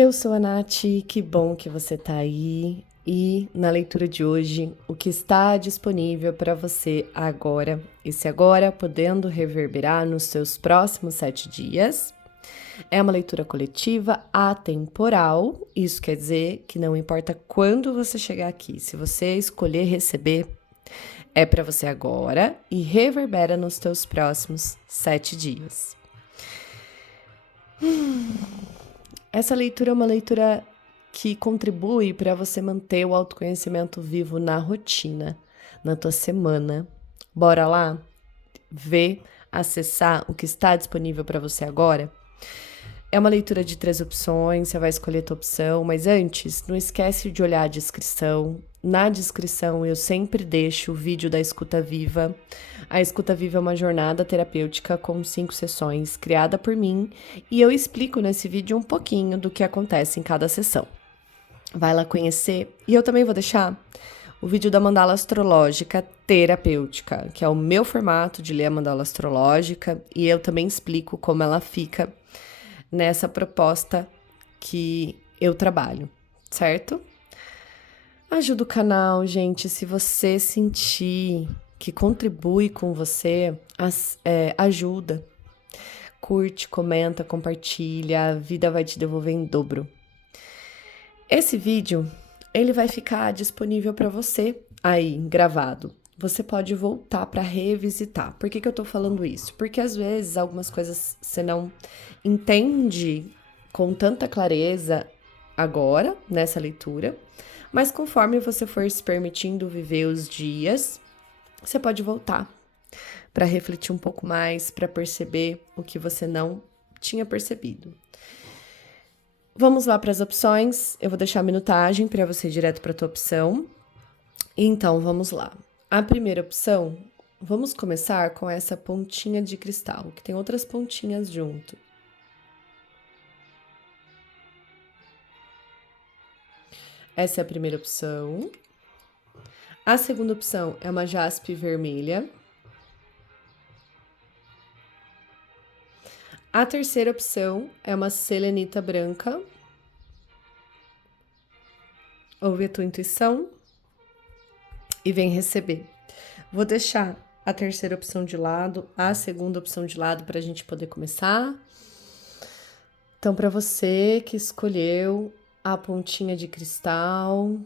Eu sou a Nath, que bom que você tá aí. E na leitura de hoje, o que está disponível para você agora, esse agora podendo reverberar nos seus próximos 7 dias, é uma leitura coletiva atemporal. Isso quer dizer que não importa quando você chegar aqui, se você escolher receber, é para você agora e reverbera nos teus próximos 7 dias. Essa leitura é uma leitura que contribui para você manter o autoconhecimento vivo na rotina, na tua semana. Bora lá ver, acessar o que está disponível para você agora? É uma leitura de 3 opções, você vai escolher a tua opção, mas antes, não esquece de olhar a descrição. Na descrição eu sempre deixo o vídeo da Escuta Viva. A Escuta Viva é uma jornada terapêutica com 5 sessões, criada por mim, e eu explico nesse vídeo um pouquinho do que acontece em cada sessão. Vai lá conhecer, e eu também vou deixar o vídeo da mandala astrológica terapêutica, que é o meu formato de ler a mandala astrológica, e eu também explico como ela fica nessa proposta que eu trabalho, certo? Ajuda o canal, gente, se você sentir que contribui com você, ajuda. Curte, comenta, compartilha, a vida vai te devolver em dobro. Esse vídeo, ele vai ficar disponível para você aí, gravado. Você pode voltar para revisitar. Por que eu tô falando isso? Porque às vezes algumas coisas você não entende com tanta clareza agora, nessa leitura, mas conforme você for se permitindo viver os dias, você pode voltar para refletir um pouco mais, para perceber o que você não tinha percebido. Vamos lá para as opções. Eu vou deixar a minutagem para você ir direto para a tua opção. Então, vamos lá. A primeira opção, vamos começar com essa pontinha de cristal, que tem outras pontinhas junto. Essa é a primeira opção. A segunda opção é uma jaspe vermelha. A terceira opção é uma selenita branca. Ouve a tua intuição e vem receber. Vou deixar a terceira opção de lado, a segunda opção de lado para a gente poder começar. Então, para você que escolheu a pontinha de cristal,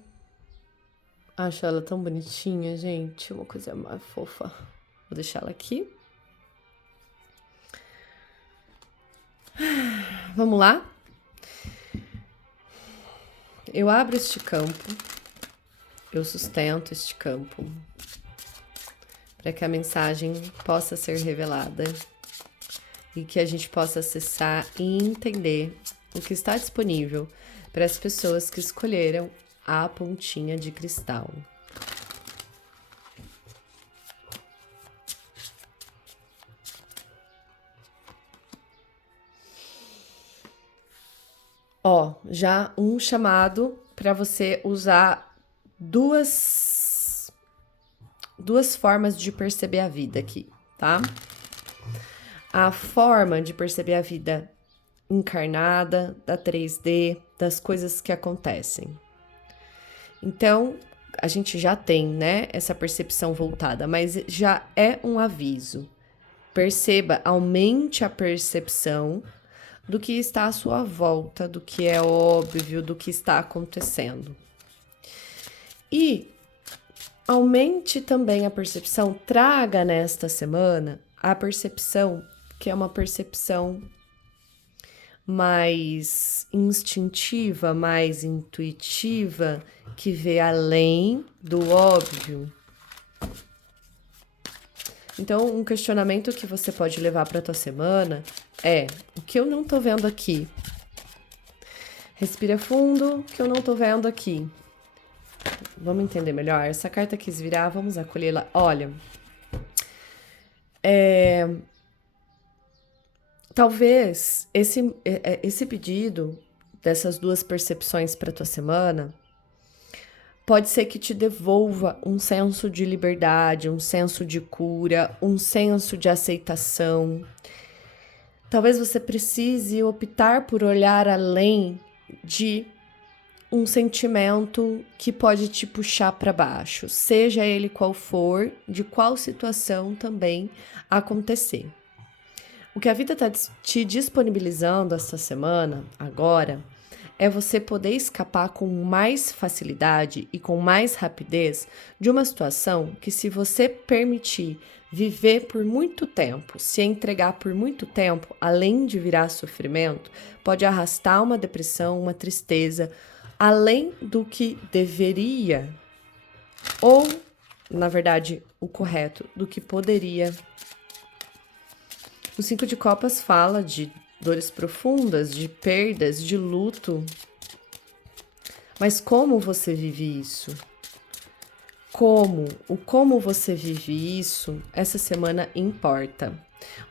acho ela tão bonitinha, gente, uma coisa mais fofa. Vou deixar ela aqui. Vamos lá? Eu abro este campo, eu sustento este campo, para que a mensagem possa ser revelada e que a gente possa acessar e entender o que está disponível para as pessoas que escolheram a pontinha de cristal. Ó, já um chamado para você usar duas formas de perceber a vida aqui, tá? A forma de perceber a vida encarnada, da 3D, das coisas que acontecem. Então, a gente já tem, né, essa percepção voltada, mas já é um aviso. Perceba, aumente a percepção do que está à sua volta, do que é óbvio, do que está acontecendo. E aumente também a percepção, traga nesta semana a percepção que é uma percepção mais instintiva, mais intuitiva, que vê além do óbvio. Então, um questionamento que você pode levar para a tua semana é: o que eu não tô vendo aqui? Respira fundo, o que eu não tô vendo aqui? Vamos entender melhor? Essa carta quis virar, vamos acolhê-la. Olha, talvez esse pedido dessas duas percepções para tua semana pode ser que te devolva um senso de liberdade, um senso de cura, um senso de aceitação. Talvez você precise optar por olhar além de um sentimento que pode te puxar para baixo, seja ele qual for, de qual situação também acontecer. O que a vida está te disponibilizando esta semana, agora, é você poder escapar com mais facilidade e com mais rapidez de uma situação que, se você permitir viver por muito tempo, se entregar por muito tempo, além de virar sofrimento, pode arrastar uma depressão, uma tristeza, além do que deveria, ou, na verdade, o correto, do que poderia. O 5 de Copas fala de dores profundas, de perdas, de luto. Mas como você vive isso? Como você vive isso, essa semana importa.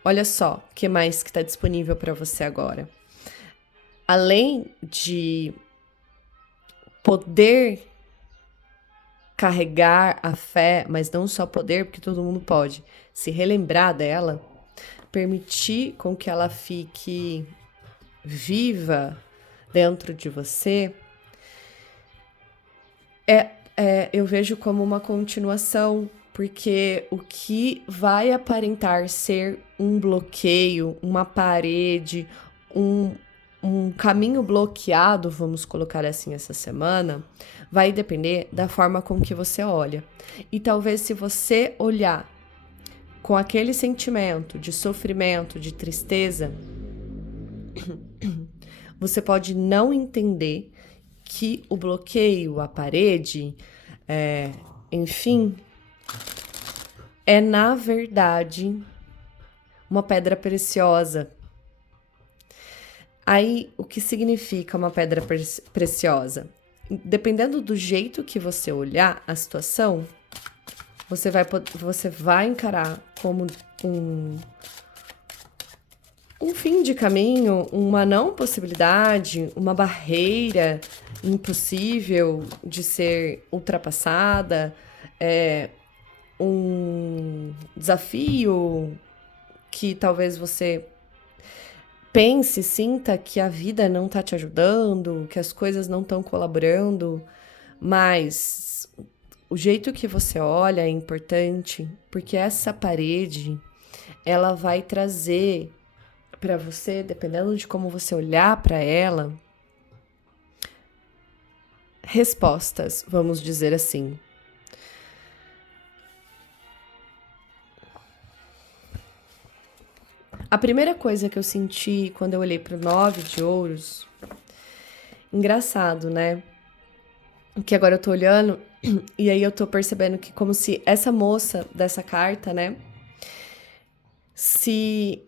Olha só, o que mais que está disponível para você agora? Além de poder carregar a fé, mas não só poder, porque todo mundo pode se relembrar dela, permitir com que ela fique viva dentro de você, eu vejo como uma continuação, porque o que vai aparentar ser um bloqueio, uma parede, um caminho bloqueado, vamos colocar assim, essa semana, vai depender da forma com que você olha. E talvez, se você olhar com aquele sentimento de sofrimento, de tristeza, você pode não entender que o bloqueio, a parede, enfim, é na verdade uma pedra preciosa. Aí, o que significa uma pedra preciosa? Dependendo do jeito que você olhar a situação, você vai encarar como um fim de caminho, uma não possibilidade, uma barreira impossível de ser ultrapassada, um desafio que talvez você pense, sinta que a vida não está te ajudando, que as coisas não estão colaborando, mas o jeito que você olha é importante, porque essa parede, ela vai trazer para você, dependendo de como você olhar para ela, respostas, vamos dizer assim. A primeira coisa que eu senti quando eu olhei para o 9 de ouros, engraçado, né? Que agora eu tô olhando e aí eu tô percebendo que, como se essa moça dessa carta, né? Se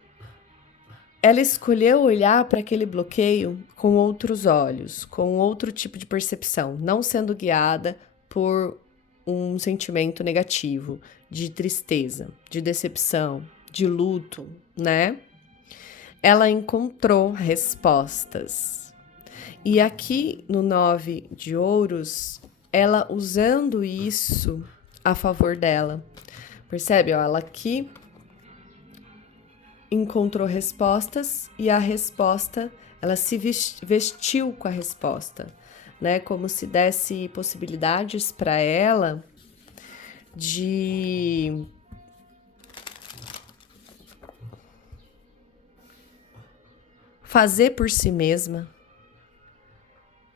ela escolheu olhar para aquele bloqueio com outros olhos, com outro tipo de percepção, não sendo guiada por um sentimento negativo, de tristeza, de decepção, de luto, né? Ela encontrou respostas. E aqui no 9 de ouros, ela usando isso a favor dela. Percebe? Ó, ela aqui encontrou respostas e a resposta, ela se vestiu com a resposta, né? Como se desse possibilidades para ela de fazer por si mesma,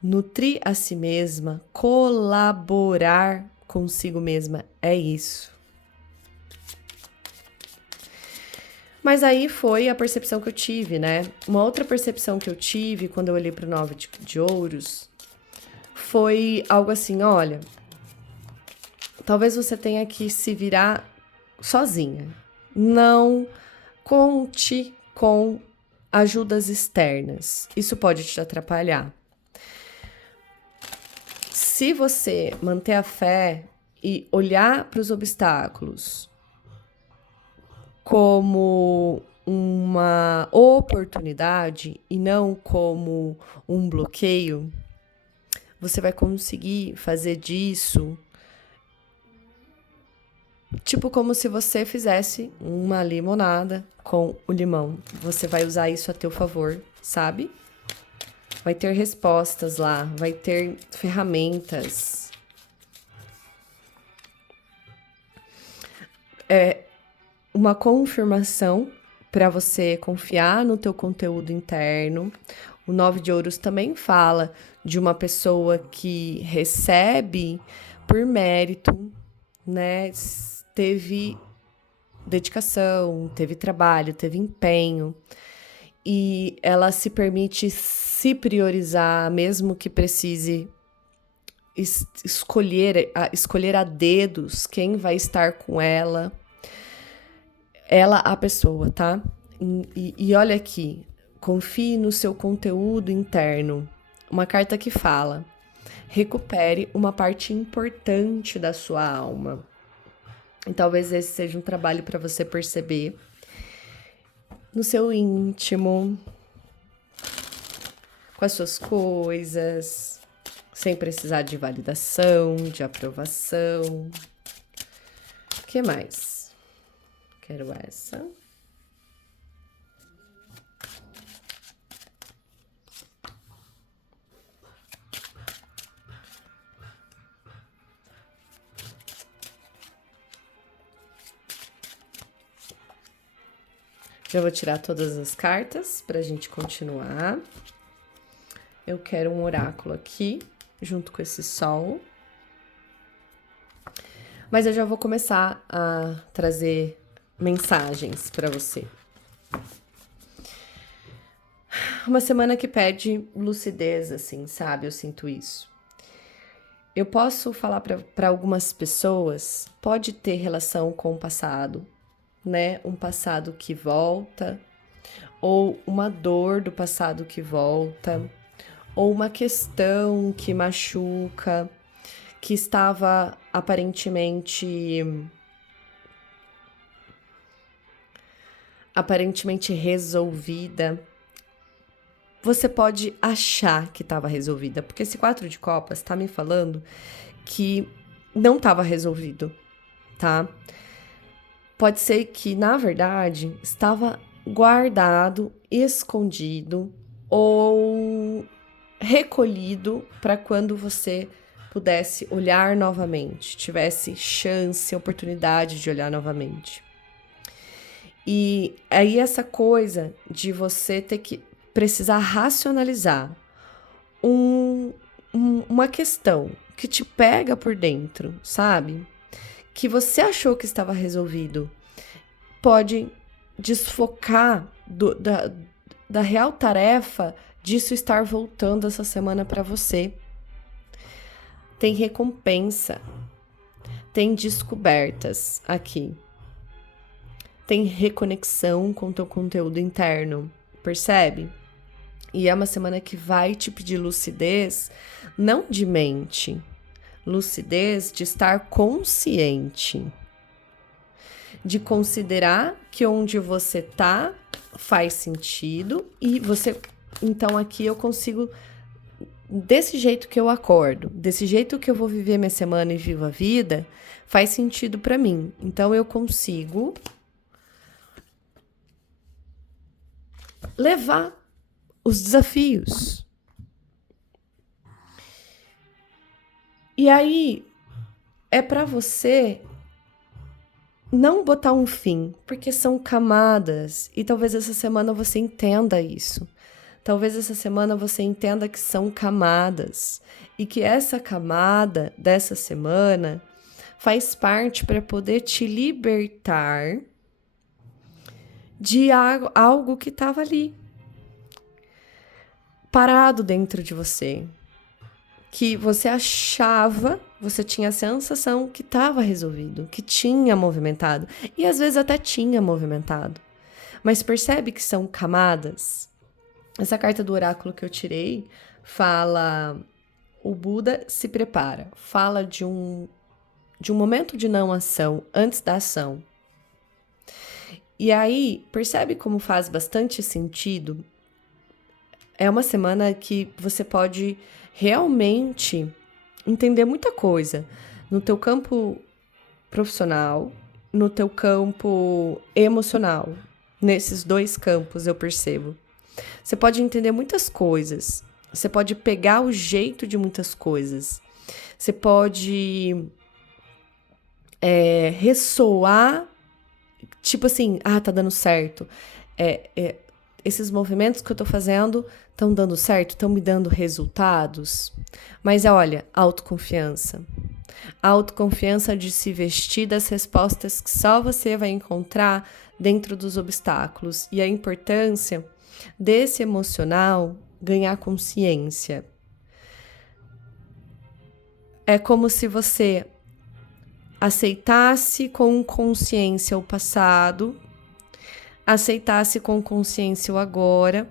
nutrir a si mesma, colaborar consigo mesma. É isso. Mas aí foi a percepção que eu tive, né? Uma outra percepção que eu tive quando eu olhei para o 9 de ouros foi algo assim, olha, talvez você tenha que se virar sozinha. Não conte com ajudas externas. Isso pode te atrapalhar. Se você manter a fé e olhar para os obstáculos como uma oportunidade e não como um bloqueio, você vai conseguir fazer disso tipo como se você fizesse uma limonada com o limão. Você vai usar isso a teu favor, sabe? vai ter respostas lá, vai ter ferramentas. Uma confirmação para você confiar no teu conteúdo interno. O 9 de ouros também fala de uma pessoa que recebe por mérito, né? Teve dedicação, teve trabalho, teve empenho. E ela se permite se priorizar, mesmo que precise escolher a dedos quem vai estar com ela. Ela, a pessoa, tá? E olha aqui, confie no seu conteúdo interno. Uma carta que fala: recupere uma parte importante da sua alma. E talvez esse seja um trabalho para você perceber no seu íntimo, com as suas coisas, sem precisar de validação, de aprovação. O que mais? Quero essa. Já vou tirar todas as cartas para a gente continuar. Eu quero um oráculo aqui, junto com esse sol. Mas eu já vou começar a trazer mensagens para você. Uma semana que pede lucidez, assim, sabe? Eu sinto isso. Eu posso falar para algumas pessoas, pode ter relação com o passado, né? Um passado que volta, ou uma dor do passado que volta, ou uma questão que machuca, que estava aparentemente resolvida. Você pode achar que estava resolvida, porque esse 4 de copas está me falando que não estava resolvido, tá? Pode ser que, na verdade, estava guardado, escondido ou recolhido para quando você pudesse olhar novamente, tivesse chance, oportunidade de olhar novamente. E aí essa coisa de você ter que precisar racionalizar uma questão que te pega por dentro, sabe? Que você achou que estava resolvido, pode desfocar da real tarefa disso estar voltando essa semana para você. Tem recompensa, tem descobertas aqui, tem reconexão com o teu conteúdo interno, percebe? E é uma semana que vai te pedir lucidez, não de mente, lucidez de estar consciente, de considerar que onde você tá faz sentido e você, então aqui eu consigo, desse jeito que eu acordo, desse jeito que eu vou viver minha semana e vivo a vida, faz sentido para mim. Então eu consigo levar os desafios. E aí, é para você não botar um fim, porque são camadas. E talvez essa semana você entenda isso. Talvez essa semana você entenda que são camadas. E que essa camada dessa semana faz parte para poder te libertar de algo que estava ali, parado dentro de você, que você achava, você tinha a sensação que estava resolvido, que tinha movimentado, e às vezes até tinha movimentado, mas percebe que são camadas. Essa carta do oráculo que eu tirei fala, o Buda se prepara, fala de um momento de não ação, antes da ação. E aí, percebe como faz bastante sentido? É uma semana que você pode realmente entender muita coisa no teu campo profissional, no teu campo emocional. Nesses dois campos eu percebo. Você pode entender muitas coisas Você pode pegar o jeito de muitas coisas. Você pode ressoar, tipo assim, tá dando certo. Esses movimentos que eu tô fazendo estão dando certo, estão me dando resultados. Mas olha, autoconfiança. A autoconfiança de se vestir das respostas que só você vai encontrar dentro dos obstáculos. E a importância desse emocional ganhar consciência. É como se você aceitasse com consciência o passado, aceitasse com consciência o agora,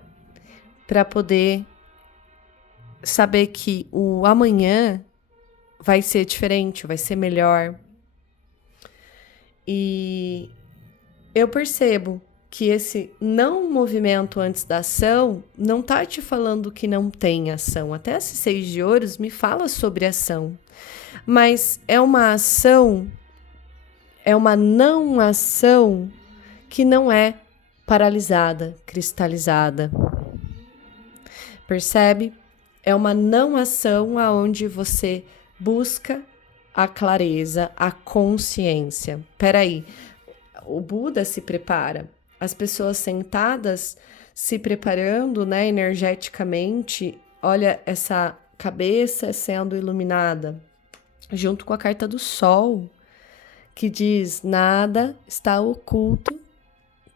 para poder saber que o amanhã vai ser diferente, vai ser melhor. E eu percebo que esse não movimento antes da ação não tá te falando que não tem ação. Até esses 6 de ouros me fala sobre ação. Mas é uma ação, é uma não ação que não é paralisada, cristalizada. Percebe? É uma não ação aonde você busca a clareza, a consciência. Peraí, o Buda se prepara. As pessoas sentadas se preparando, né, energeticamente. Olha essa cabeça sendo iluminada. Junto com a carta do Sol, que diz: nada está oculto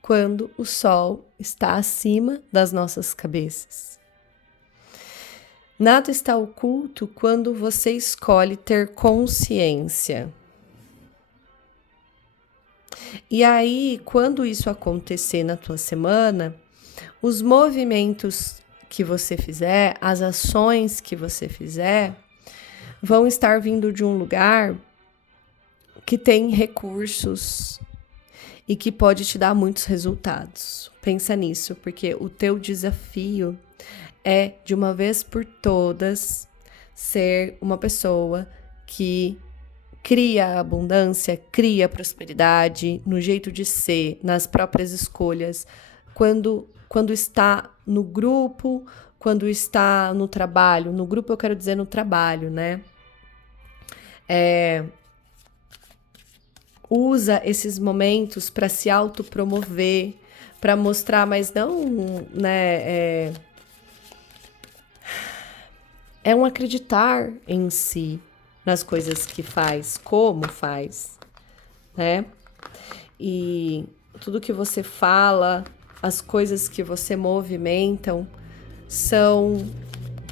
quando o Sol está acima das nossas cabeças. Nada está oculto quando você escolhe ter consciência. E aí, quando isso acontecer na tua semana, os movimentos que você fizer, as ações que você fizer, vão estar vindo de um lugar que tem recursos e que pode te dar muitos resultados. Pensa nisso, porque o teu desafio é, de uma vez por todas, ser uma pessoa que cria a abundância, cria a prosperidade no jeito de ser, nas próprias escolhas, quando está no grupo, quando está no trabalho. No grupo eu quero dizer no trabalho, né? Usa esses momentos para se autopromover, para mostrar, mas não, né? É um acreditar em si, nas coisas que faz, como faz, né? E tudo que você fala, as coisas que você movimentam, são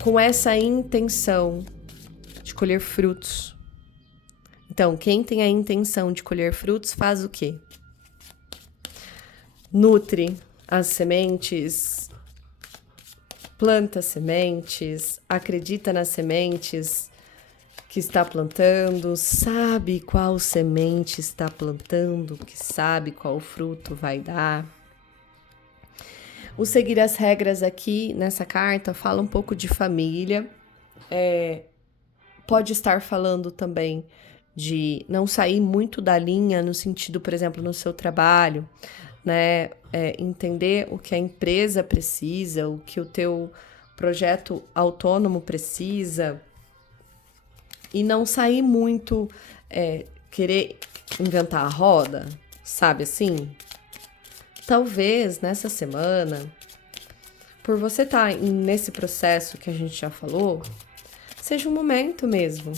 com essa intenção de colher frutos. Então, quem tem a intenção de colher frutos faz o quê? Nutre as sementes, planta sementes, acredita nas sementes que está plantando, sabe qual semente está plantando, que sabe qual fruto vai dar. O seguir as regras aqui nessa carta fala um pouco de família, pode estar falando também de não sair muito da linha no sentido, por exemplo, no seu trabalho, né? Entender o que a empresa precisa, o que o teu projeto autônomo precisa, e não sair muito, querer inventar a roda, sabe assim? Talvez nessa semana, por você estar nesse processo que a gente já falou, seja um momento mesmo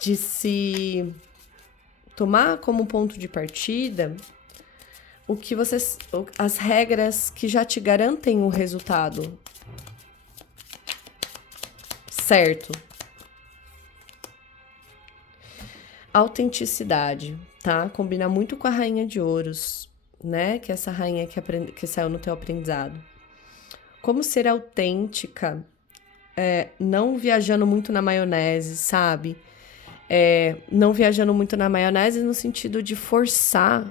de se tomar como ponto de partida as regras que já te garantem o resultado certo. Autenticidade, tá? Combina muito com a Rainha de Ouros, né? Que é essa rainha que saiu no teu aprendizado. Como ser autêntica, não viajando muito na maionese, sabe? Não viajando muito na maionese no sentido de forçar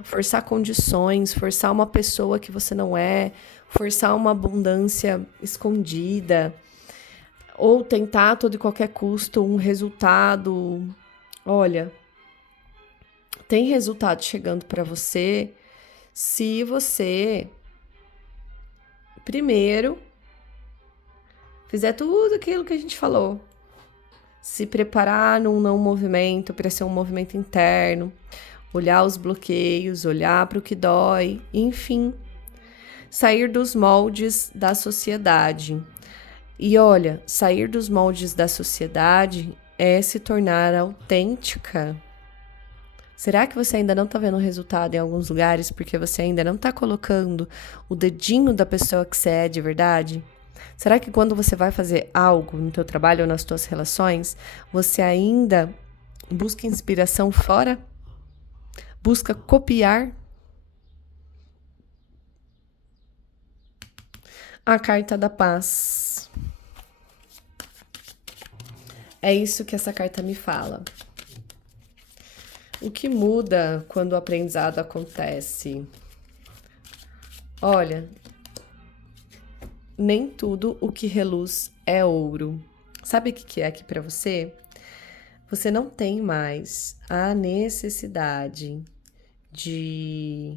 condições, forçar uma pessoa que você não é, forçar uma abundância escondida, ou tentar a todo e qualquer custo um resultado. Olha, tem resultado chegando para você se você primeiro fizer tudo aquilo que a gente falou, se preparar num não movimento para ser um movimento interno, olhar os bloqueios, olhar para o que dói, enfim, sair dos moldes da sociedade. E olha, sair dos moldes da sociedade é se tornar autêntica. Será que você ainda não está vendo o resultado em alguns lugares porque você ainda não está colocando o dedinho da pessoa que você é de verdade? Será que quando você vai fazer algo no teu trabalho ou nas tuas relações, você ainda busca inspiração fora? Busca copiar? A carta da paz. É isso que essa carta me fala. O que muda quando o aprendizado acontece? Olha, nem tudo o que reluz é ouro. Sabe o que é aqui para você? Você não tem mais a necessidade de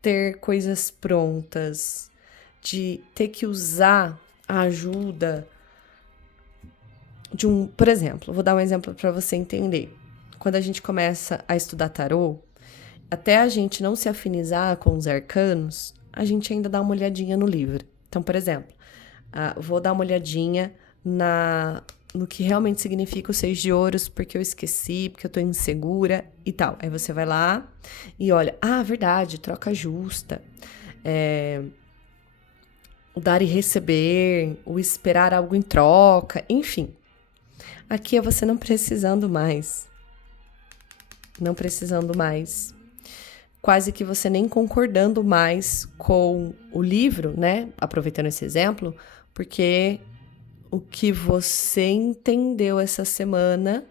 ter coisas prontas, de ter que usar a ajuda de um... Por exemplo, vou dar um exemplo para você entender. Quando a gente começa a estudar tarô, até a gente não se afinizar com os arcanos, a gente ainda dá uma olhadinha no livro. Então, por exemplo, vou dar uma olhadinha no que realmente significa o 6 de ouros, porque eu esqueci, porque eu tô insegura e tal. Aí você vai lá e olha, verdade, troca justa, o dar e receber, o esperar algo em troca, enfim. Aqui é você não precisando mais. Não precisando mais. Quase que você nem concordando mais com o livro, né? Aproveitando esse exemplo, porque o que você entendeu essa semana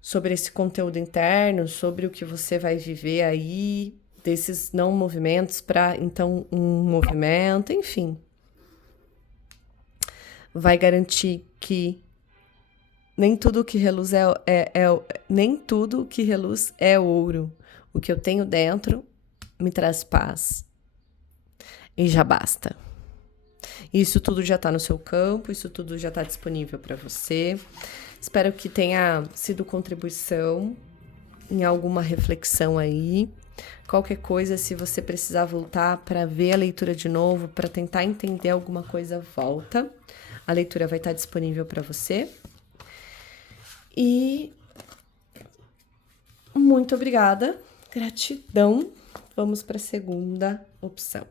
sobre esse conteúdo interno, sobre o que você vai viver aí, desses não movimentos para, então, um movimento, enfim, vai garantir que nem tudo que reluz nem tudo que reluz é ouro. O que eu tenho dentro me traz paz. E já basta. Isso tudo já está no seu campo, isso tudo já está disponível para você. Espero que tenha sido contribuição em alguma reflexão aí. Qualquer coisa, se você precisar voltar para ver a leitura de novo, para tentar entender alguma coisa, volta. A leitura vai estar disponível para você. E muito obrigada, gratidão. Vamos para a segunda opção.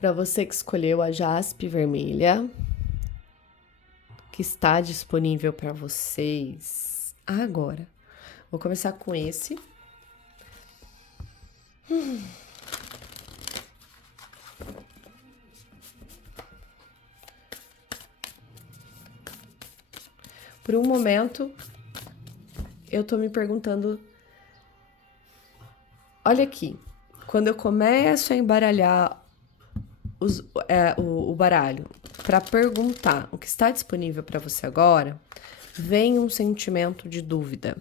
Para você que escolheu a jaspe vermelha, que está disponível para vocês agora. Vou começar com esse. Por um momento, eu tô me perguntando... Olha aqui, quando eu começo a embaralhar o baralho para perguntar o que está disponível para você agora, vem um sentimento de dúvida.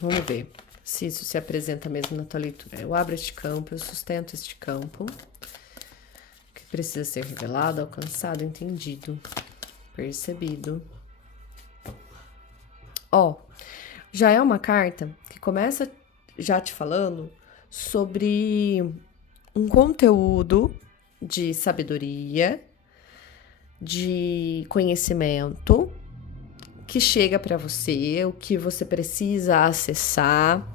Vamos ver se isso se apresenta mesmo na tua leitura. Eu abro este campo, eu sustento este campo. Que precisa ser revelado, alcançado, entendido, percebido. Já é uma carta que começa já te falando sobre um conteúdo de sabedoria, de conhecimento que chega para você, o que você precisa acessar.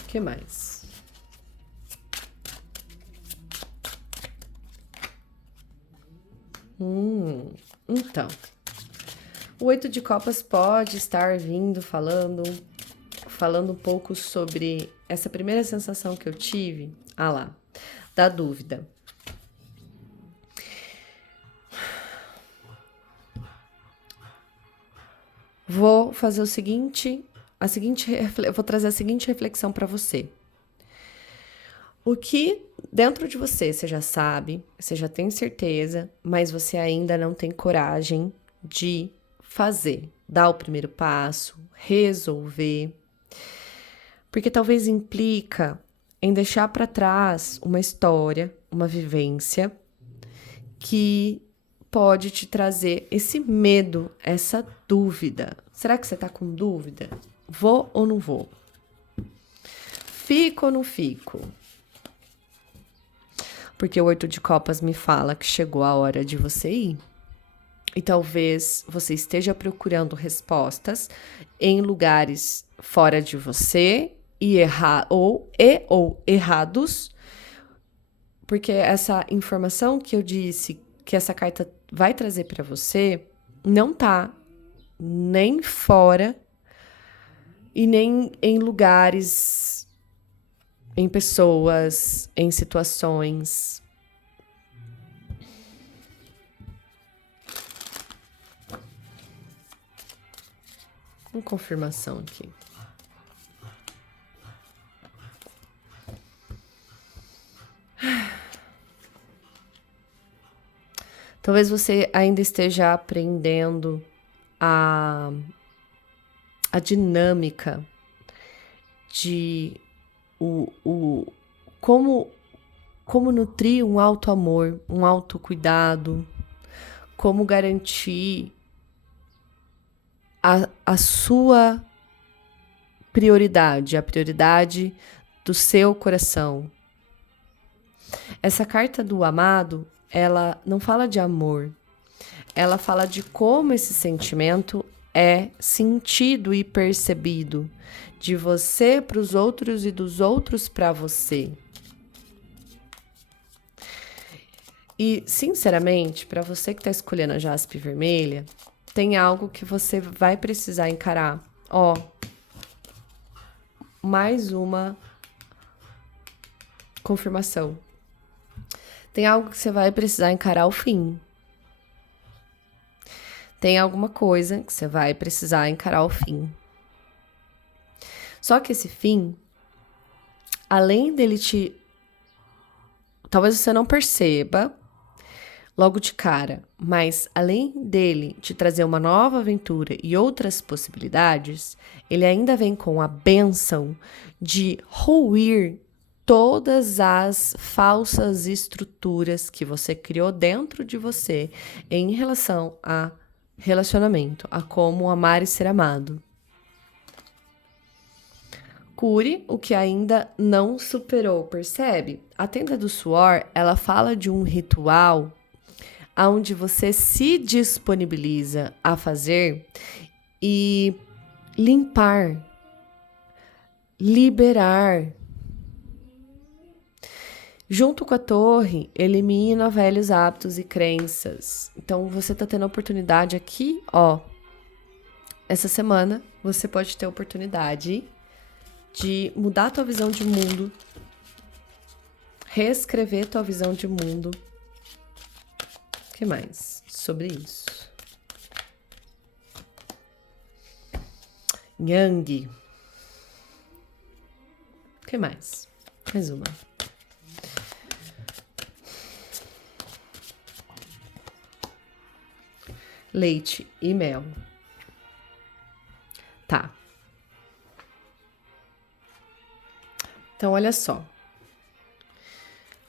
O que mais? Então, o 8 de copas pode estar vindo falando um pouco sobre essa primeira sensação que eu tive, da dúvida. Vou fazer vou trazer a seguinte reflexão para você. O que dentro de você já sabe, você já tem certeza, mas você ainda não tem coragem de fazer, dar o primeiro passo, resolver. Porque talvez implica em deixar para trás uma história, uma vivência que pode te trazer esse medo, essa dúvida. Será que você tá com dúvida? Vou ou não vou? Fico ou não fico? Porque o 8 de copas me fala que chegou a hora de você ir. E talvez você esteja procurando respostas em lugares fora de você ou errados, porque essa informação que eu disse que essa carta vai trazer para você não tá nem fora e nem em lugares, em pessoas, em situações. Uma confirmação aqui. Talvez você ainda esteja aprendendo a dinâmica de como nutrir um alto amor, um autocuidado, como garantir a sua prioridade, a prioridade do seu coração. Essa carta do amado, ela não fala de amor, ela fala de como esse sentimento é sentido e percebido de você para os outros e dos outros para você. E, sinceramente, para você que está escolhendo a jaspe vermelha, tem algo que você vai precisar encarar. Mais uma confirmação. Tem algo que você vai precisar encarar ao fim. Tem alguma coisa que você vai precisar encarar ao fim. Só que esse fim, além dele talvez você não perceba logo de cara, mas além dele te trazer uma nova aventura e outras possibilidades, ele ainda vem com a bênção de ruir todas as falsas estruturas que você criou dentro de você em relação a relacionamento, a como amar e ser amado. Cure o que ainda não superou, percebe? A tenda do suor, ela fala de um ritual onde você se disponibiliza a fazer e limpar, liberar. Junto com a torre, elimina velhos hábitos e crenças. Então, você está tendo a oportunidade aqui, essa semana, você pode ter a oportunidade de mudar a tua visão de mundo, reescrever tua visão de mundo. O que mais sobre isso? Yang. O que mais? Mais uma. Leite e mel. Tá. Então, olha só.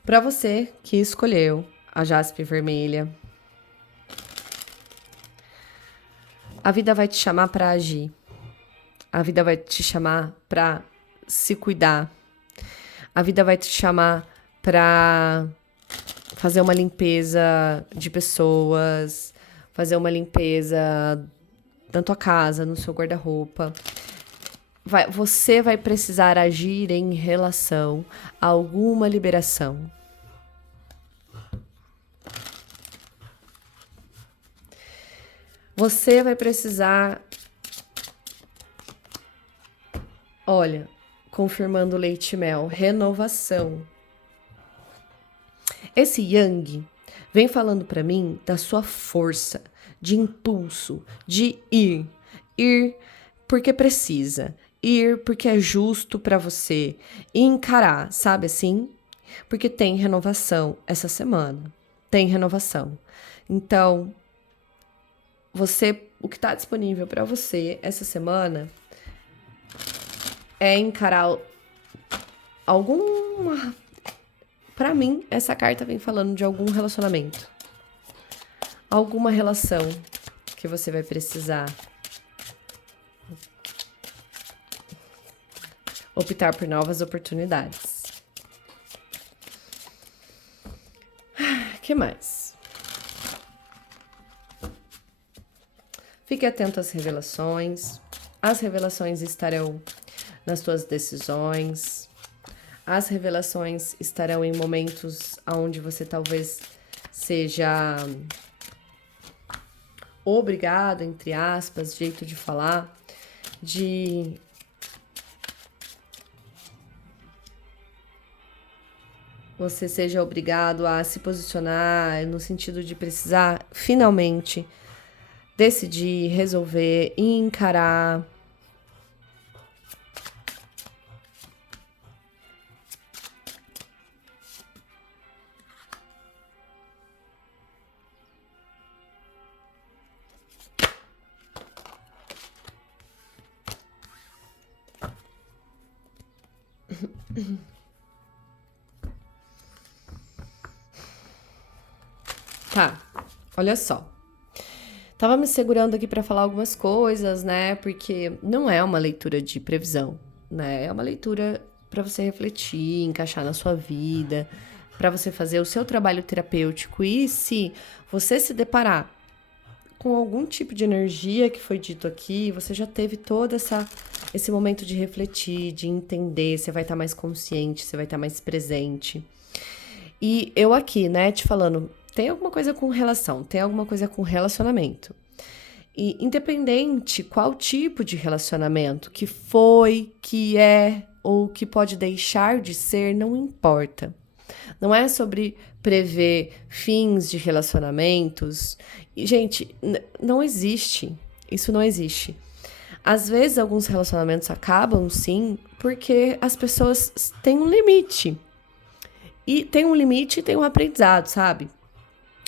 Para você que escolheu a jaspe vermelha, a vida vai te chamar para agir. A vida vai te chamar para se cuidar. A vida vai te chamar para fazer uma limpeza de pessoas, fazer uma limpeza na tua casa, no seu guarda-roupa. Você vai precisar agir em relação a alguma liberação. Você vai precisar... Olha, confirmando leite e mel, renovação. Esse Yang vem falando para mim da sua força, de impulso, de ir. Ir porque precisa. Ir porque é justo para você. E encarar, sabe assim? Porque tem renovação essa semana. Tem renovação. Então, o que está disponível para você essa semana é encarar alguma... Pra mim, essa carta vem falando de algum relacionamento. Alguma relação que você vai precisar optar por novas oportunidades. O que mais? Fique atento às revelações. As revelações estarão nas tuas decisões. As revelações estarão em momentos onde você talvez seja obrigado, entre aspas, jeito de falar, de você seja obrigado a se posicionar no sentido de precisar finalmente decidir, resolver e encarar Tá, olha só. Tava me segurando aqui pra falar algumas coisas, né? Porque não é uma leitura de previsão, né? É uma leitura pra você refletir, encaixar na sua vida, pra você fazer o seu trabalho terapêutico. E se você se deparar com algum tipo de energia que foi dito aqui, você já teve todo esse momento de refletir, de entender, você vai estar mais consciente, você vai estar mais presente. E eu aqui, né, te falando, tem alguma coisa com relação, tem alguma coisa com relacionamento. E independente qual tipo de relacionamento que foi, que é ou que pode deixar de ser, não importa. Não é sobre prever fins de relacionamentos. E, gente, não existe. Isso não existe. Às vezes, alguns relacionamentos acabam, sim, porque as pessoas têm um limite. E tem um limite e tem um aprendizado, sabe?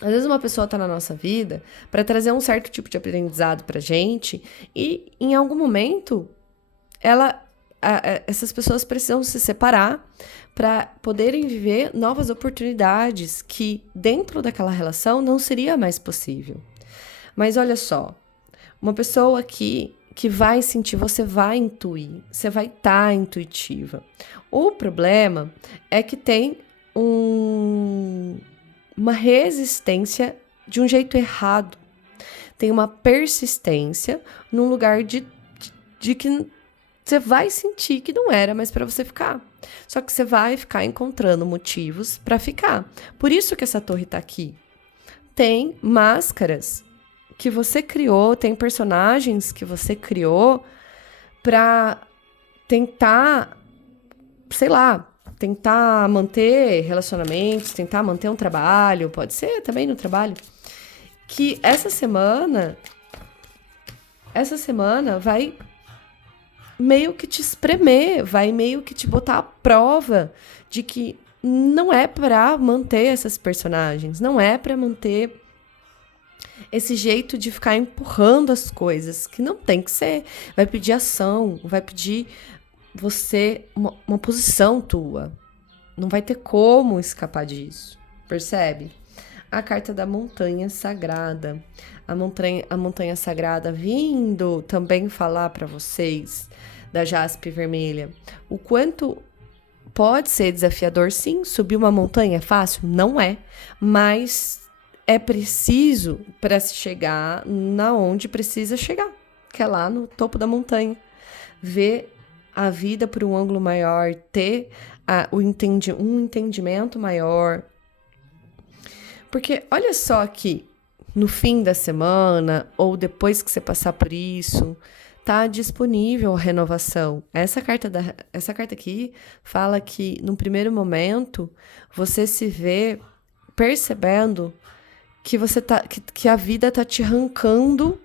Às vezes uma pessoa tá na nossa vida para trazer um certo tipo de aprendizado pra gente e em algum momento essas pessoas precisam se separar para poderem viver novas oportunidades que dentro daquela relação não seria mais possível. Mas olha só, uma pessoa que vai sentir, você vai intuir, você vai estar intuitiva. O problema é que tem uma resistência de um jeito errado. Tem uma persistência num lugar de que você vai sentir que não era mais para você ficar. Só que você vai ficar encontrando motivos para ficar. Por isso que essa torre tá aqui. Tem máscaras que você criou, tem personagens que você criou para tentar, sei lá, tentar manter relacionamentos, tentar manter um trabalho, pode ser também no trabalho, que essa semana vai meio que te espremer, vai meio que te botar à prova de que não é pra manter essas personagens, não é pra manter esse jeito de ficar empurrando as coisas, que não tem que ser. Vai pedir ação, vai pedir você uma posição tua. Não vai ter como escapar disso, percebe? A carta da montanha sagrada. A montanha sagrada vindo também falar para vocês da jaspe vermelha. O quanto pode ser desafiador, sim. Subir uma montanha é fácil? Não é. Mas é preciso para se chegar na onde precisa chegar, que é lá no topo da montanha. Ver a vida por um ângulo maior, ter um entendimento maior. Porque olha só aqui, no fim da semana, ou depois que você passar por isso, tá disponível a renovação. Essa carta aqui fala que, no primeiro momento, você se vê percebendo que que a vida tá te arrancando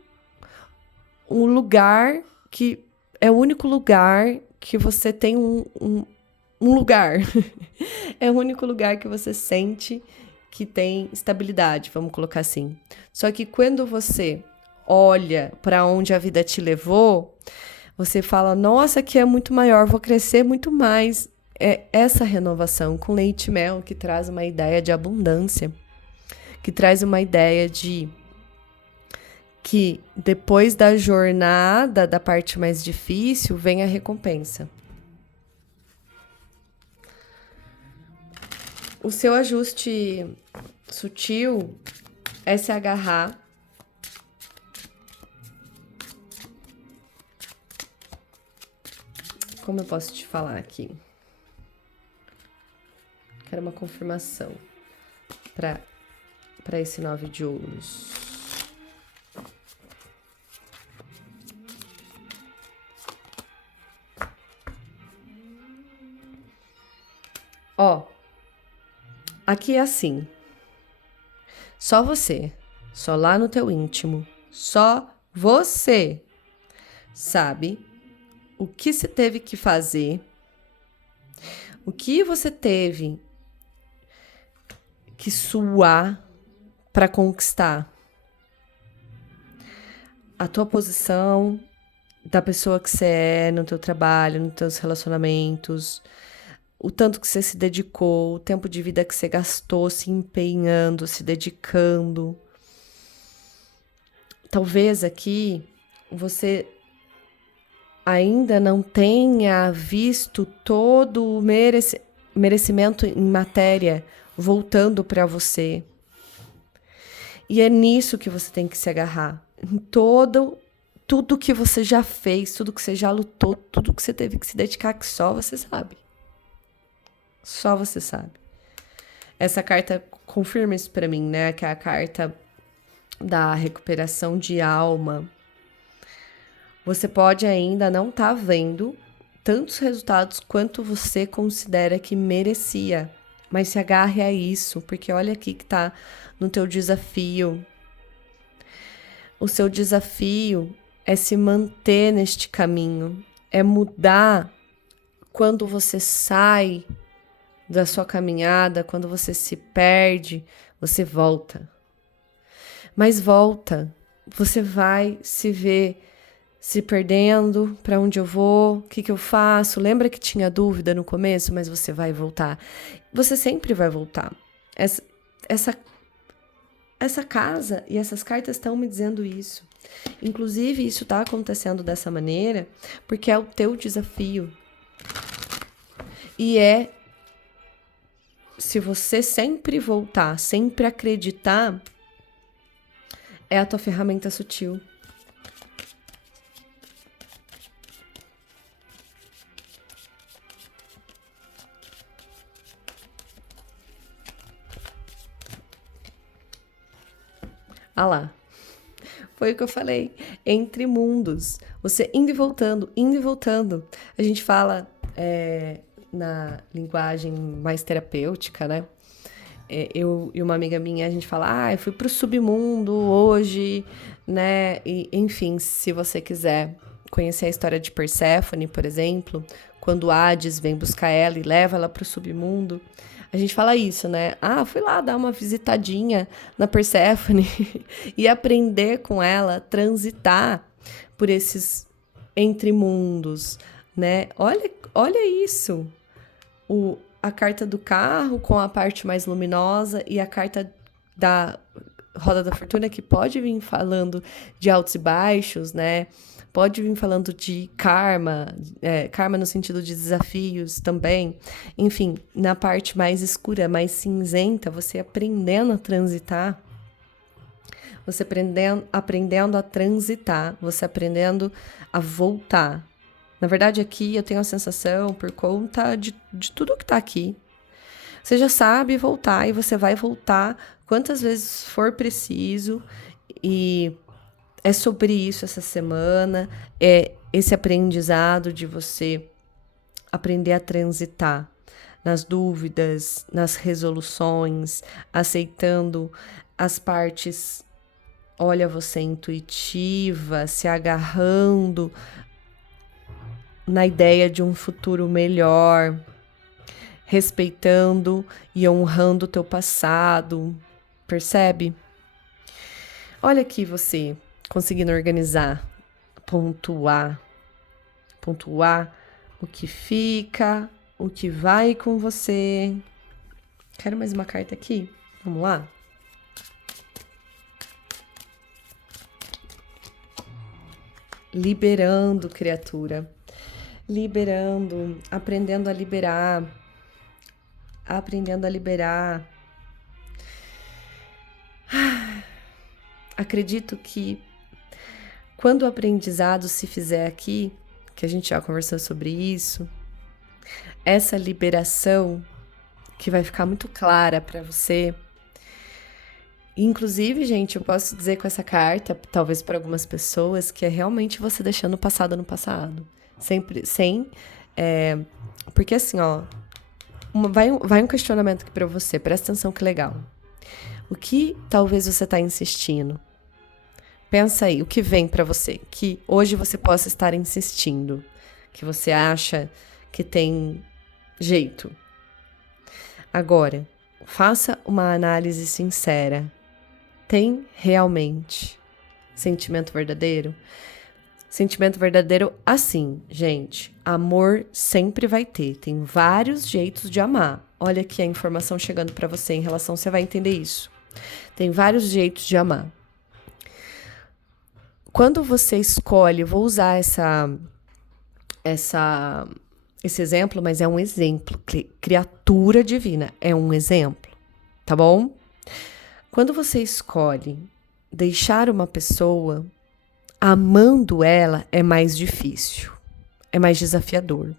um lugar que é o único lugar que você tem um lugar. É o único lugar que você sente que tem estabilidade, vamos colocar assim. Só que quando você olha para onde a vida te levou, Você fala, nossa, aqui é muito maior, vou crescer muito mais. É essa renovação com leite e mel que traz uma ideia de abundância, que traz uma ideia de que depois da jornada, da parte mais difícil, vem a recompensa. O seu ajuste sutil é se agarrar como eu posso te falar aqui? Quero uma confirmação para esse 9 de ouros. Ó, aqui é assim. Só você, só lá no teu íntimo, só você sabe o que você teve que fazer, o que você teve que suar para conquistar a tua posição da pessoa que você é no teu trabalho, nos teus relacionamentos, o tanto que você se dedicou, o tempo de vida que você gastou se empenhando, se dedicando. Talvez aqui você ainda não tenha visto todo o merecimento em matéria voltando para você. E é nisso que você tem que se agarrar. Em tudo que você já fez, tudo que você já lutou, tudo que você teve que se dedicar, que só você sabe. Só você sabe. Essa carta confirma isso para mim, né? Que é a carta da recuperação de alma. Você pode ainda não estar vendo tantos resultados quanto você considera que merecia. Mas se agarre a isso, porque olha aqui que tá no teu desafio. O seu desafio é se manter neste caminho, é mudar quando você sai da sua caminhada, quando você se perde, você volta. Mas volta, você vai se ver se perdendo, para onde eu vou, o que eu faço. Lembra que tinha dúvida no começo, mas você vai voltar. Você sempre vai voltar. Essa casa e essas cartas estão me dizendo isso. Inclusive, isso está acontecendo dessa maneira porque é o teu desafio. E se você sempre voltar, sempre acreditar, é a tua ferramenta sutil. Ah lá, foi o que eu falei, entre mundos, você indo e voltando, indo e voltando. A gente fala na linguagem mais terapêutica, né? Eu e uma amiga minha, a gente fala, eu fui pro submundo hoje, né? E, enfim, se você quiser conhecer a história de Perséfone, por exemplo, quando Hades vem buscar ela e leva ela pro submundo, a gente fala isso, né? Fui lá dar uma visitadinha na Perséfone e aprender com ela, transitar por esses entremundos, né? Olha isso. A carta do carro com a parte mais luminosa e a carta da Roda da Fortuna, que pode vir falando de altos e baixos, né? Pode vir falando de karma, karma no sentido de desafios também. Enfim, na parte mais escura, mais cinzenta, você aprendendo a transitar, você aprendendo a transitar, você aprendendo a voltar. Na verdade, aqui eu tenho a sensação, por conta de tudo que tá aqui, você já sabe voltar e você vai voltar quantas vezes for preciso. E é sobre isso essa semana, é esse aprendizado de você aprender a transitar nas dúvidas, nas resoluções, aceitando as partes, olha, você intuitiva, se agarrando na ideia de um futuro melhor, respeitando e honrando o teu passado, percebe? Olha aqui você conseguindo organizar, pontuar, pontuar o que fica, o que vai com você. Quero mais uma carta aqui? Vamos lá? Liberando, criatura. Liberando, aprendendo a liberar. Aprendendo a liberar. Acredito que quando o aprendizado se fizer aqui, que a gente já conversou sobre isso, essa liberação que vai ficar muito clara para você. Inclusive, gente, eu posso dizer com essa carta, talvez para algumas pessoas, que é realmente você deixando o passado no passado. Sempre, porque assim, ó, vai um questionamento aqui para você, presta atenção que legal. O que talvez você tá insistindo? Pensa aí, o que vem para você, que hoje você possa estar insistindo, que você acha que tem jeito. Agora, faça uma análise sincera. Tem realmente sentimento verdadeiro? Sentimento verdadeiro, assim, gente, amor sempre vai ter. Tem vários jeitos de amar. Olha aqui a informação chegando para você em relação, você vai entender isso. Tem vários jeitos de amar. Quando você escolhe, vou usar esse exemplo, mas é um exemplo. Criatura divina é um exemplo, tá bom? Quando você escolhe deixar uma pessoa, amando ela é mais difícil, é mais desafiador.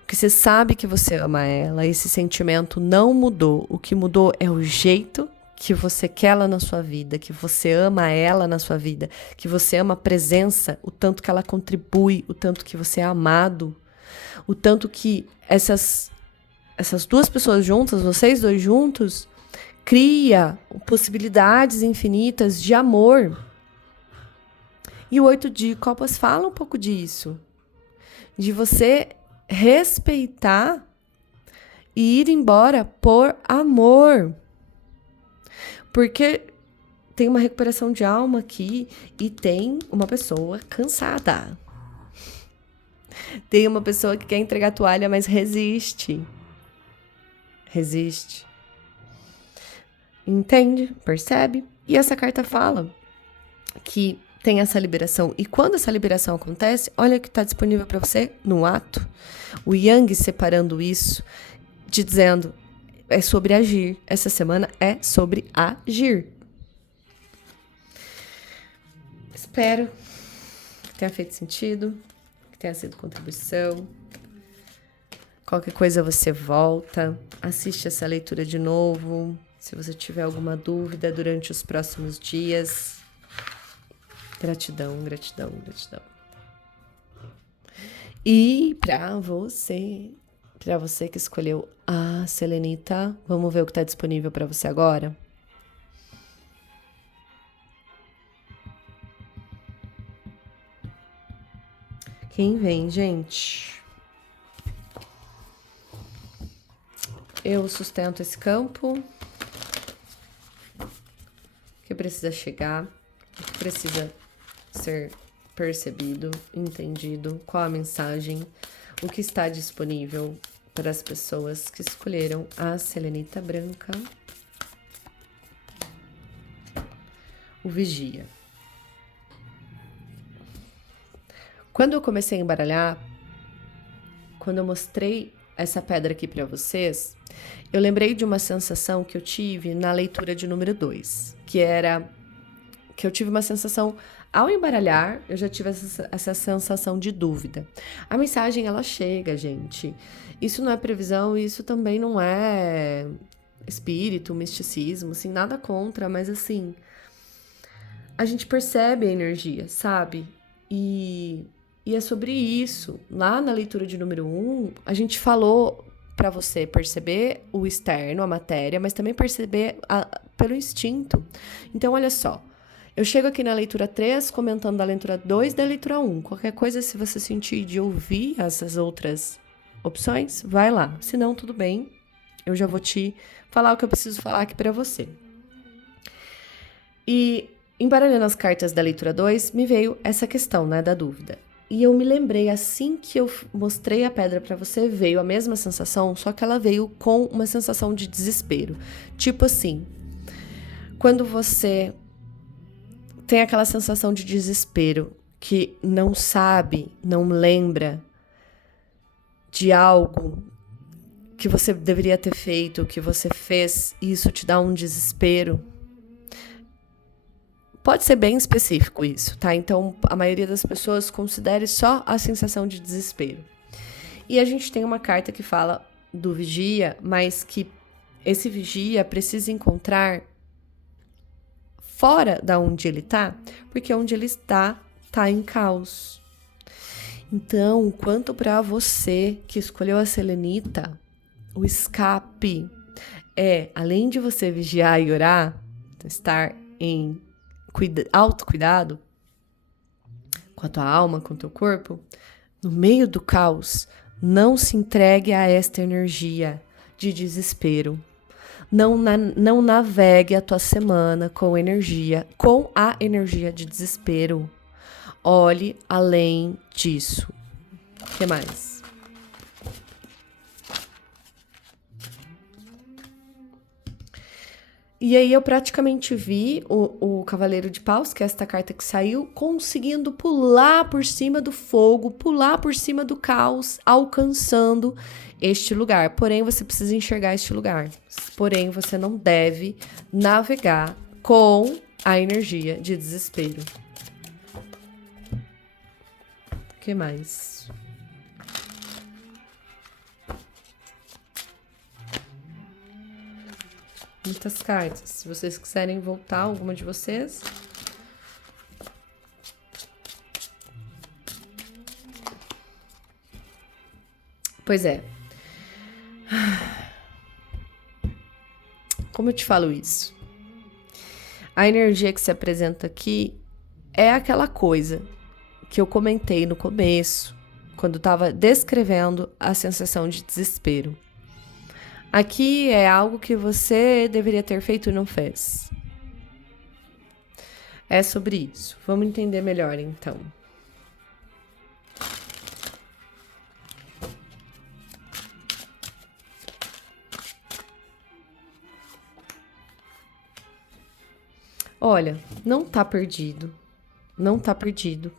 Porque você sabe que você ama ela, esse sentimento não mudou. O que mudou é o jeito que você quer ela na sua vida, que você ama ela na sua vida, que você ama a presença, o tanto que ela contribui, o tanto que você é amado, o tanto que essas duas pessoas juntas, vocês dois juntos, cria possibilidades infinitas de amor. E o 8 de copas fala um pouco disso. De você respeitar e ir embora por amor. Porque tem uma recuperação de alma aqui e tem uma pessoa cansada. Tem uma pessoa que quer entregar a toalha, mas resiste. Resiste. Entende? Percebe? E essa carta fala que tem essa liberação. E quando essa liberação acontece, olha o que está disponível para você no ato. O Yang separando isso, te dizendo, é sobre agir. Essa semana é sobre agir. Espero que tenha feito sentido, que tenha sido contribuição. Qualquer coisa você volta, assiste essa leitura de novo. Se você tiver alguma dúvida durante os próximos dias. Gratidão, gratidão, gratidão. E para você que escolheu a selenita, vamos ver o que está disponível para você agora? Quem vem, gente? Eu sustento esse campo que precisa chegar, que precisa ser percebido, entendido, qual a mensagem, o que está disponível para as pessoas que escolheram a selenita branca. O vigia. Quando eu comecei a embaralhar, quando eu mostrei essa pedra aqui para vocês, eu lembrei de uma sensação que eu tive na leitura de número 2, que eu tive uma sensação, ao embaralhar, eu já tive essa sensação de dúvida. A mensagem, ela chega, gente. Isso não é previsão, isso também não é espírito, misticismo, assim, nada contra, mas assim, a gente percebe a energia, sabe? E é sobre isso. Lá na leitura de número 1, a gente falou para você perceber o externo, a matéria, mas também perceber pelo instinto. Então, olha só. Eu chego aqui na leitura 3, comentando da leitura 2 e da leitura 1. Qualquer coisa, se você sentir de ouvir essas outras opções, vai lá. Se não, tudo bem. Eu já vou te falar o que eu preciso falar aqui para você. E embaralhando as cartas da leitura 2, me veio essa questão, né, da dúvida. E eu me lembrei, assim que eu mostrei a pedra pra você, veio a mesma sensação, só que ela veio com uma sensação de desespero. Tipo assim, quando você tem aquela sensação de desespero, que não sabe, não lembra de algo que você deveria ter feito, que você fez, e isso te dá um desespero. Pode ser bem específico isso, tá? Então, a maioria das pessoas considere só a sensação de desespero. E a gente tem uma carta que fala do vigia, mas que esse vigia precisa encontrar fora da onde ele tá, porque onde ele está, tá em caos. Então, quanto para você que escolheu a selenita, o escape é, além de você vigiar e orar, estar em autocuidado com a tua alma, com o teu corpo, no meio do caos, não se entregue a esta energia de desespero. Não navegue a tua semana com a energia de desespero. Olhe além disso. O que mais? E aí eu praticamente vi o Cavaleiro de Paus, que é esta carta que saiu, conseguindo pular por cima do fogo, pular por cima do caos, alcançando este lugar. Porém, você precisa enxergar este lugar. Porém, você não deve navegar com a energia de desespero. O que mais? Muitas cartas. Se vocês quiserem voltar, alguma de vocês. Pois é. Como eu te falo isso? A energia que se apresenta aqui é aquela coisa que eu comentei no começo, quando estava descrevendo a sensação de desespero. Aqui é algo que você deveria ter feito e não fez. É sobre isso. Vamos entender melhor, então. Olha, não tá perdido. Não tá perdido.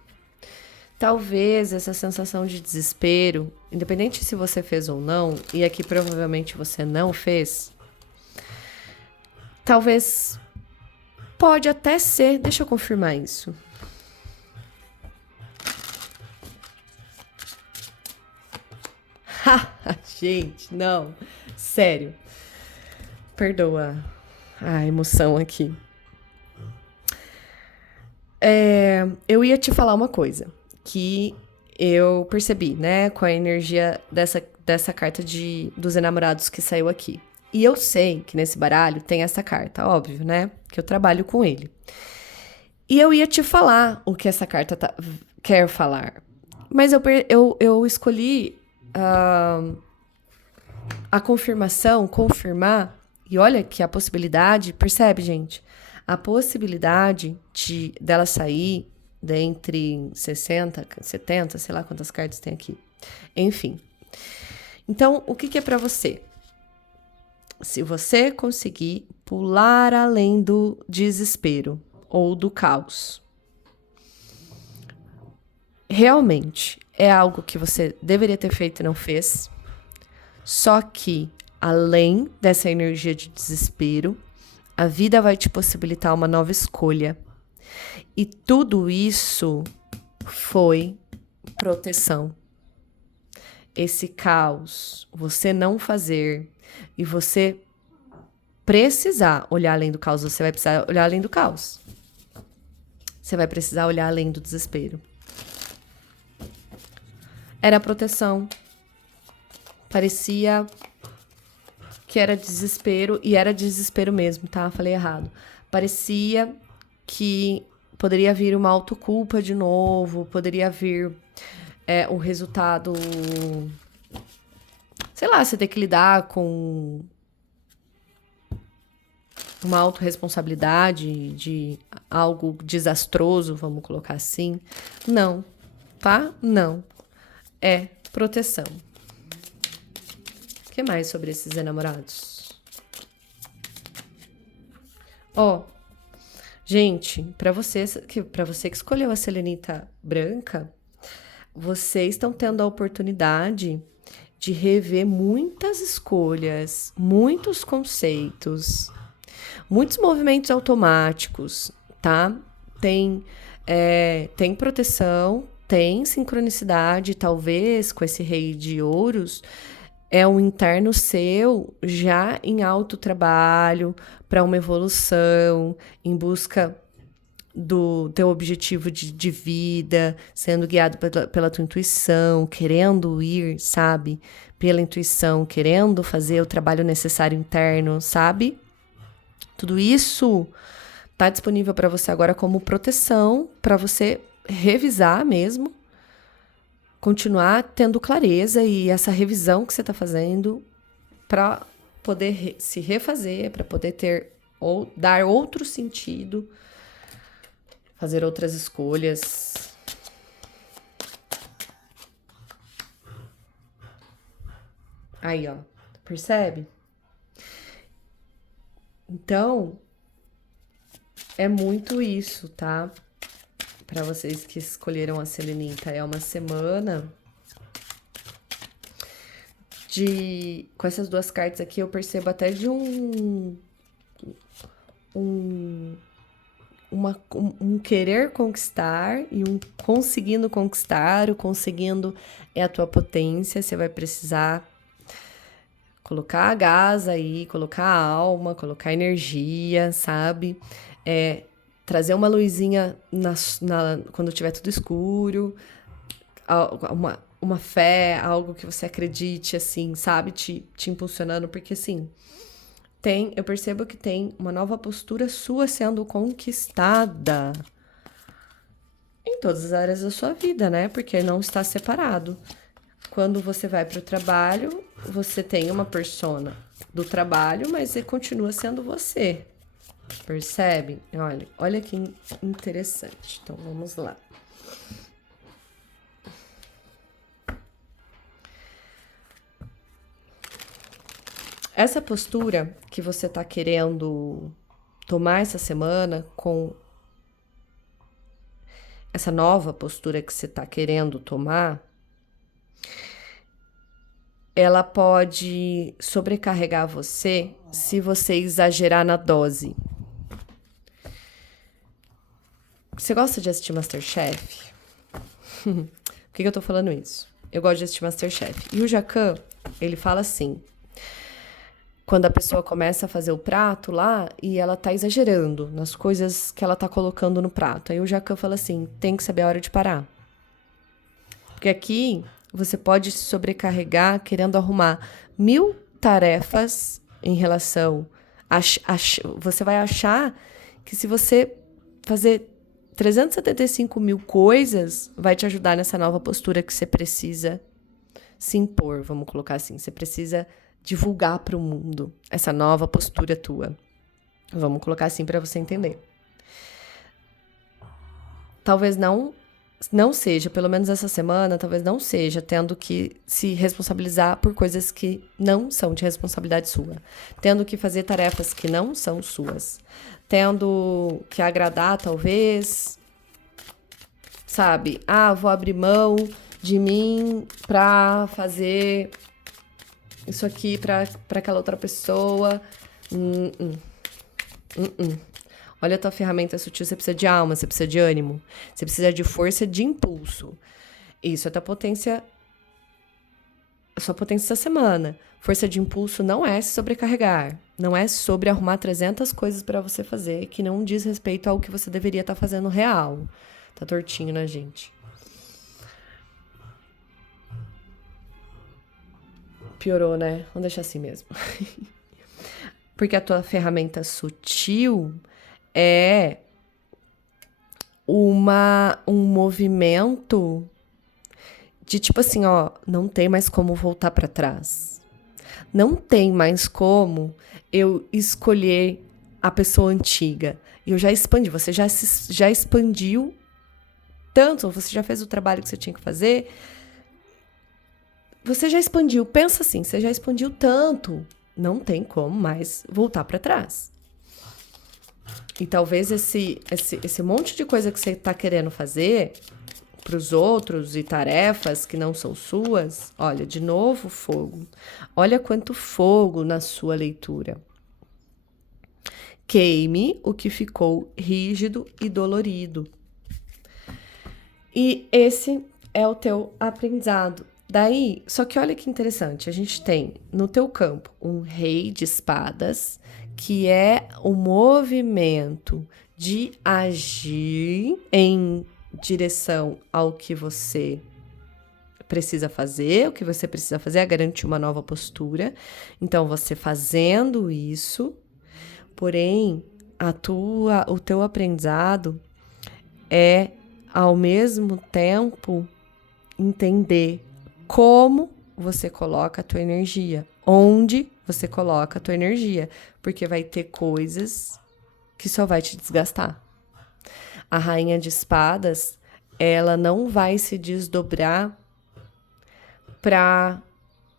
Talvez essa sensação de desespero, independente se você fez ou não, e aqui provavelmente você não fez, talvez pode até ser, deixa eu confirmar isso. Gente, não, sério. Perdoa a emoção aqui. Eu ia te falar uma coisa que eu percebi, né, com a energia dessa carta dos enamorados que saiu aqui. E eu sei que nesse baralho tem essa carta, óbvio, né, que eu trabalho com ele. E eu ia te falar o que essa carta quer falar. Mas eu escolhi a confirmar, e olha que a possibilidade, percebe, gente? A possibilidade dela sair dentre 60, 70, sei lá quantas cartas tem aqui. Enfim. Então, o que é pra você? Se você conseguir pular além do desespero ou do caos, realmente é algo que você deveria ter feito e não fez. Só que, além dessa energia de desespero, a vida vai te possibilitar uma nova escolha. E tudo isso foi proteção. Esse caos, você não fazer e você precisar olhar além do caos, você vai precisar olhar além do caos. Você vai precisar olhar além do desespero. Era proteção. Parecia que era desespero, e era desespero mesmo, tá? Falei errado. Parecia que poderia vir uma autoculpa de novo, poderia vir o resultado, sei lá, você ter que lidar com uma autorresponsabilidade de algo desastroso, vamos colocar assim. Não. tá? Não. É proteção. O que mais sobre esses enamorados? Ó, gente, pra você que escolheu a selenita branca, vocês estão tendo a oportunidade de rever muitas escolhas, muitos conceitos, muitos movimentos automáticos, tá? Tem proteção, tem sincronicidade, talvez com esse rei de ouros, é um interno seu já em alto trabalho, para uma evolução, em busca do teu objetivo de vida, sendo guiado pela tua intuição, querendo ir, sabe? Pela intuição, querendo fazer o trabalho necessário interno, sabe? Tudo isso tá disponível para você agora como proteção, para você revisar mesmo, continuar tendo clareza e essa revisão que você tá fazendo para poder se refazer, para poder ter ou dar outro sentido, fazer outras escolhas. Aí, ó, percebe? Então, é muito isso, tá? Para vocês que escolheram a selenita, é uma semana com essas duas cartas aqui, eu percebo até de um querer conquistar e um conseguindo conquistar. O conseguindo é a tua potência, você vai precisar colocar a gás aí, colocar a alma, colocar energia, sabe? Trazer uma luzinha quando tiver tudo escuro, uma fé, algo que você acredite, assim, sabe? Te impulsionando, porque assim, eu percebo que tem uma nova postura sua sendo conquistada em todas as áreas da sua vida, né? Porque não está separado. Quando você vai para o trabalho, você tem uma persona do trabalho, mas você continua sendo você. Percebe? Olha que interessante. Então, vamos lá. Essa postura que você tá querendo tomar essa semana, com essa nova postura que você tá querendo tomar, ela pode sobrecarregar você se você exagerar na dose. Você gosta de assistir MasterChef? Por que eu tô falando isso? Eu gosto de assistir MasterChef. E o Jacan, ele fala assim, quando a pessoa começa a fazer o prato lá e ela tá exagerando nas coisas que ela tá colocando no prato. Aí o Jacan fala assim, tem que saber a hora de parar. Porque aqui você pode se sobrecarregar querendo arrumar 1000 tarefas em relação... Você vai achar que se você fazer 375 mil coisas, vai te ajudar nessa nova postura que você precisa se impor, vamos colocar assim. Você precisa divulgar para o mundo essa nova postura tua. Vamos colocar assim para você entender. Talvez não seja, pelo menos essa semana, talvez não seja tendo que se responsabilizar por coisas que não são de responsabilidade sua. Tendo que fazer tarefas que não são suas. Tendo que agradar, talvez, sabe? Vou abrir mão de mim pra fazer isso aqui pra aquela outra pessoa. Olha a tua ferramenta sutil, você precisa de alma, você precisa de ânimo, você precisa de força, de impulso. Isso é a sua potência essa semana. Força de impulso não é se sobrecarregar, não é sobre arrumar 300 coisas pra você fazer que não diz respeito ao que você deveria estar fazendo real. Tá tortinho, né, gente? Piorou, né? Vamos deixar assim mesmo. Porque a tua ferramenta sutil é um movimento de tipo assim, ó, não tem mais como voltar para trás. Não tem mais como eu escolher a pessoa antiga. Eu já expandi, você já expandiu tanto, você já fez o trabalho que você tinha que fazer, você já expandiu, pensa assim, você já expandiu tanto, não tem como mais voltar para trás. E talvez esse monte de coisa que você está querendo fazer para os outros e tarefas que não são suas, olha, de novo fogo. Olha quanto fogo na sua leitura. Queime o que ficou rígido e dolorido. E esse é o teu aprendizado. Daí, só que olha que interessante, a gente tem no teu campo um rei de espadas, que é o movimento de agir em direção ao que você precisa fazer. O que você precisa fazer é garantir uma nova postura. Então, você fazendo isso, porém, o teu aprendizado é, ao mesmo tempo, entender como você coloca a tua energia, onde você coloca a tua energia, porque vai ter coisas que só vai te desgastar. A rainha de espadas, ela não vai se desdobrar para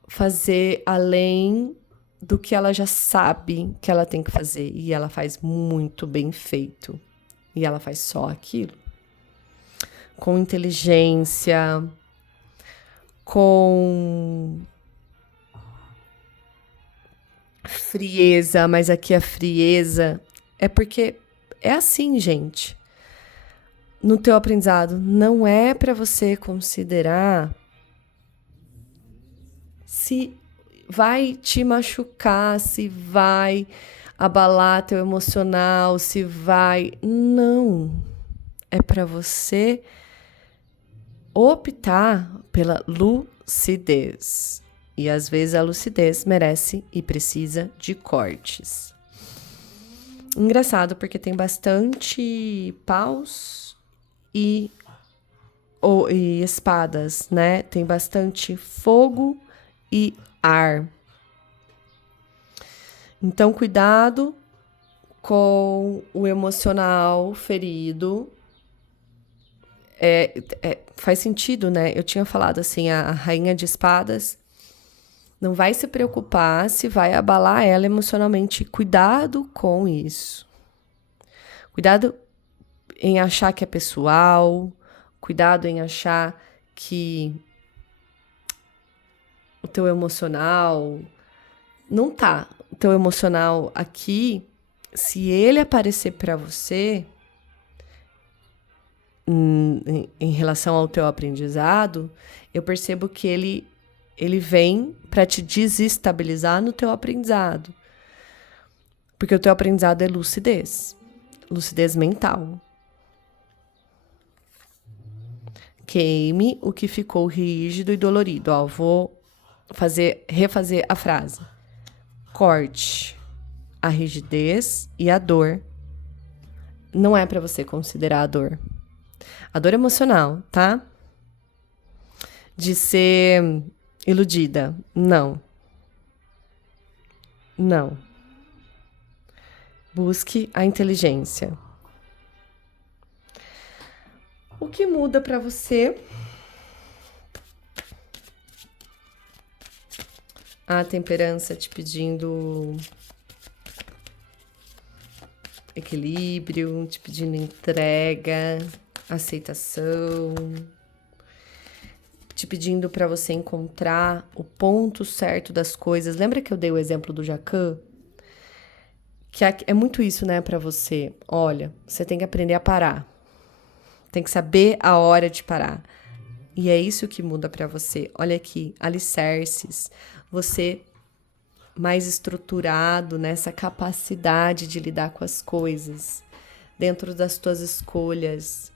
fazer além do que ela já sabe que ela tem que fazer, e ela faz muito bem feito, e ela faz só aquilo. Com inteligência, com frieza, mas aqui a frieza é porque é assim, gente. No teu aprendizado, não é para você considerar se vai te machucar, se vai abalar teu emocional, se vai... Não. É para você optar pela lucidez. E às vezes a lucidez merece e precisa de cortes. Engraçado, porque tem bastante paus e espadas, né? Tem bastante fogo e ar. Então, cuidado com o emocional ferido. Faz sentido, né? Eu tinha falado assim, a rainha de espadas não vai se preocupar se vai abalar ela emocionalmente. Cuidado com isso. Cuidado em achar que é pessoal. Cuidado em achar que o teu emocional não tá. O teu emocional aqui, se ele aparecer para você em relação ao teu aprendizado, eu percebo que ele vem para te desestabilizar no teu aprendizado. Porque o teu aprendizado é lucidez. Lucidez mental. Queime o que ficou rígido e dolorido. Ó, vou refazer a frase. Corte a rigidez e a dor. Não é para você considerar a dor. A dor emocional, tá? De ser iludida. Não. Não. Busque a inteligência. O que muda para você? A temperança te pedindo equilíbrio, te pedindo entrega, aceitação, te pedindo para você encontrar o ponto certo das coisas. Lembra que eu dei o exemplo do Jacan? Que é muito isso, né, para você. Olha, você tem que aprender a parar. Tem que saber a hora de parar. E é isso que muda para você. Olha aqui, alicerces. Você mais estruturado nessa capacidade de lidar com as coisas. Dentro das tuas escolhas.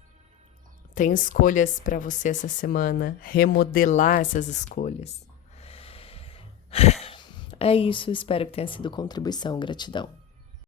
Tem escolhas para você essa semana. Remodelar essas escolhas. É isso, espero que tenha sido contribuição. Gratidão.